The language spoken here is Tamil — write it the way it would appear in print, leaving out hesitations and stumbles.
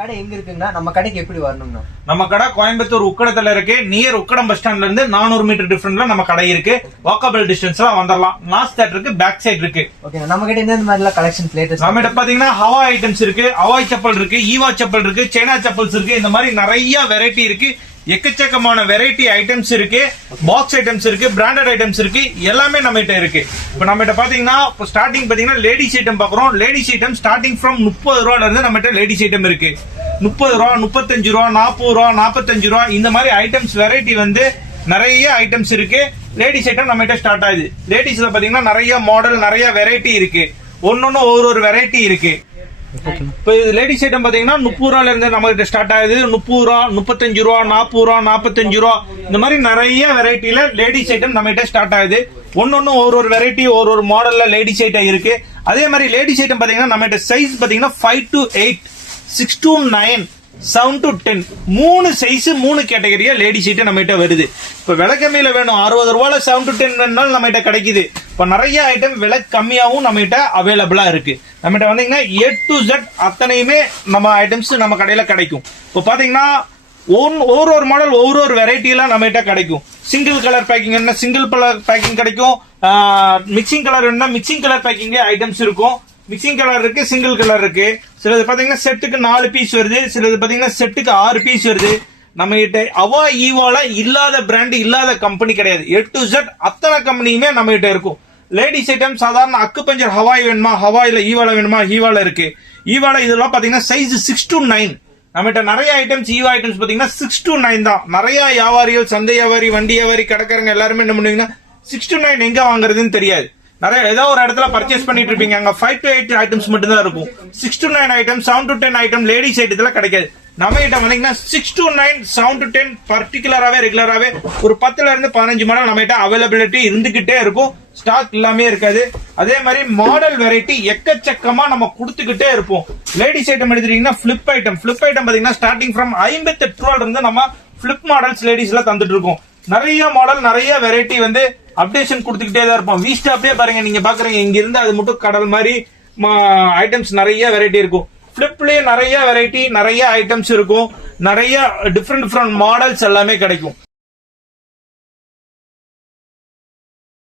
கடை எங்க இருக்குன்னா நம்ம கடைக்கு எப்படி வரணும்னா நம்ம கடை கோயம்புத்தூர் உக்கடத்துல இருக்கு. நியர் உக்கடம் பஸ் ஸ்டாண்ட்ல இருந்து 400 மீட்டர் டிஃபரன்ஸ்ல நம்ம கடை இருக்கு. வாக்கபிள் டிஸ்டன்ஸ்ல வந்துடலாம். நாஸ் தியேட்டருக்கு பேக் சைடு இருக்கு. ஓகே, நம்ம கிட்ட இந்த மாதிரி கலெக்ஷன்ஸ் லேட்டஸ்ட் நம்ம கிட்ட பாத்தீங்கன்னா ஹவா ஐட்டம்ஸ் இருக்கு, ஹவாய் செப்பல் இருக்கு, ஈவா செப்பல் இருக்கு, சைனா செப்பல்ஸ் இருக்கு. இந்த மாதிரி நிறைய வெரைட்டி இருக்கு. எக்கச்சக்கமான வெரைட்டி ஐட்டம்ஸ் இருக்கு. பாக்ஸ் ஐட்டம்ஸ் இருக்கு, பிராண்டட் ஐட்டம்ஸ் இருக்கு, எல்லாமே நம்ம கிட்ட இருக்கு. இப்ப நம்ம கிட்ட பாத்தீங்கன்னா ஸ்டார்டிங் பாத்தீங்கன்னா லேடிஸ் ஐட்டம் பாக்குறோம். லேடிஸ் ஐட்டம் ஸ்டார்டிங் ஃப்ரம் 30 ரூபாயில இருந்து நம்ம கிட்ட லேடிஸ் ஐட்டம் இருக்கு. 30 ரூபா, 35 ரூபா, 40 ரூபா, 45 ரூபா, இந்த மாதிரி ஐட்டம்ஸ் வெரைட்டி வந்து நிறைய ஐட்டம்ஸ் இருக்கு. லேடிஸ் ஐட்டம் நம்ம கிட்ட ஸ்டார்ட் ஆகுது. லேடிஸ்ல பாத்தீங்கன்னா நிறைய மாடல், நிறைய வெரைட்டி இருக்கு. ஒன்னொன்னு ஒரு வெரைட்டி இருக்கு. இப்ப லேடிஸ் ஐட்டம் பாத்தீங்கன்னா 30 ரூபாயில இருந்து நம்ம கிட்ட ஸ்டார்ட் ஆகுது. 30 ரூபா, 35 ரூபா, 40 ரூபா, 45 ரூபா, இந்த மாதிரி நிறைய வெரைட்டில லேடிஸ் ஐட்டம் நம்ம கிட்ட ஸ்டார்ட் ஆகுது. ஒன்னொன்னு ஒரு வெரைட்டி, ஒரு மாடல்ல லேடிஸ் ஐட்டம் இருக்கு. அதே மாதிரி லேடிஸ் ஐட்டம் பாத்தீங்கன்னா நம்ம கிட்ட சைஸ் பாத்தீங்கன்னா 5 to 8, 6 to 9, 7 to 10, 3 size 3 கேட்டகரியா ladies item நம்ம கிட்ட வருது. இப்ப விலை கம்மியில வேணும், 60 ரூபாயில 7 to 10 வேணும்னாலும் நம்ம கிட்ட கிடைக்குது. இப்ப நிறைய ஐட்டம் விலை கம்மியாவும் நம்ம கிட்ட அவைலபிளா இருக்கு. நம்ம கிட்ட வந்தீங்கன்னா A to Z அத்தனையுமே நம்ம ஐட்டம்ஸ் நம்ம கடையில கிடைக்கும். இப்ப பாத்தீங்கன்னா ஒரு மாடல் ஒரு வெரைட்டில நம்ம கிட்ட கிடைக்கும். சிங்கிள் கலர் பேக்கிங் என்ன சிங்கிள் கலர் பேக்கிங் கிடைக்கும். மிக்சிங் கலர் என்ன மிக்சிங் கலர் பேக்கிங் ஐட்டம்ஸ் இருக்கும். மிக்சிங் கலர் இருக்கு, சிங்கிள் கலர் இருக்கு. சிலது பாத்தீங்கன்னா செட்டுக்கு 4 பீஸ் வருது, சிலது பாத்தீங்கன்னா செட்டுக்கு 6 பீஸ் வருது. நம்ம கிட்ட அவா ஈவால இல்லாத பிராண்ட், இல்லாத கம்பெனி கிடையாது. A to Z அத்தனை கம்பெனியுமே நம்ம கிட்ட இருக்கும். லேடிஸ் ஐட்டம் சாதாரண அக்கு பஞ்சர் ஹவாய் வேணுமா, ஹவாயில ஈவால வேணுமா, ஈவால இருக்கு. ஈவால இதெல்லாம் பாத்தீங்கன்னா சைஸ் 6 to 9. நம்ம கிட்ட நிறைய ஐட்டம்ஸ் ஈவா ஐட்டம்ஸ் பாத்தீங்கன்னா 6 to 9 தான். நிறைய வியாபாரிகள், சந்தை வியாபாரி, வண்டி வியாபாரி, கடைக்காரங்க எல்லாருமே என்ன பண்ணுவீங்கன்னா 6 to 9 எங்க வாங்குறதுன்னு தெரியாது. நிறைய ஏதோ ஒரு இடத்துல பர்ச்சேஸ் பண்ணிட்டு இருப்பீங்க. அங்க 5 to 8 ஐட்டம்ஸ் மட்டும் தான் இருக்கும். 6 to 9 item, 7 to 10 item ladies ஐட்டத்துல கிடைக்காது. நம்ம கிட்ட வந்தீங்கன்னா 6 to 9, 7 to 10 பர்டிகுலராவே ரெகுலராவே ஒரு 10ல இருந்து 15 மாடல் நம்ம கிட்ட அவைலபிலிட்டி இருந்துகிட்டே இருக்கும். ஸ்டாக் இல்லாமே இருக்காது. அதே மாதிரி மாடல் வெரைட்டி எக்கச்சக்கமா நம்ம கொடுத்துக்கிட்டே இருப்போம். லேடிஸ் ஐட்டம் எடுத்துட்டீங்கன்னா பிளிப் ஐட்டம் பாத்தீங்கன்னா ஸ்டார்டிங் ஃப்ரம் 58 ரூபாயில இருந்து நம்ம பிளிப் மாடல்ஸ் லேடிஸ்ல தந்துட்டு இருக்கோம். நிறைய மாடல், நிறைய வெரைட்டி வந்து அப்டேஷன் கொடுத்துக்கிட்டே தான் இருப்போம். வீஸ்ட் அப்படியே பாருங்க, நீங்க பாக்குறீங்க இங்க இருந்து அது மட்டும் கடல் மாதிரி ஐட்டம்ஸ் நிறைய வெரைட்டி இருக்கும். பிளிப்லயே நிறைய வெரைட்டி, நிறைய ஐட்டம்ஸ் இருக்கும். நிறைய டிஃப்ரெண்ட் மாடல்ஸ் எல்லாமே கிடைக்கும்.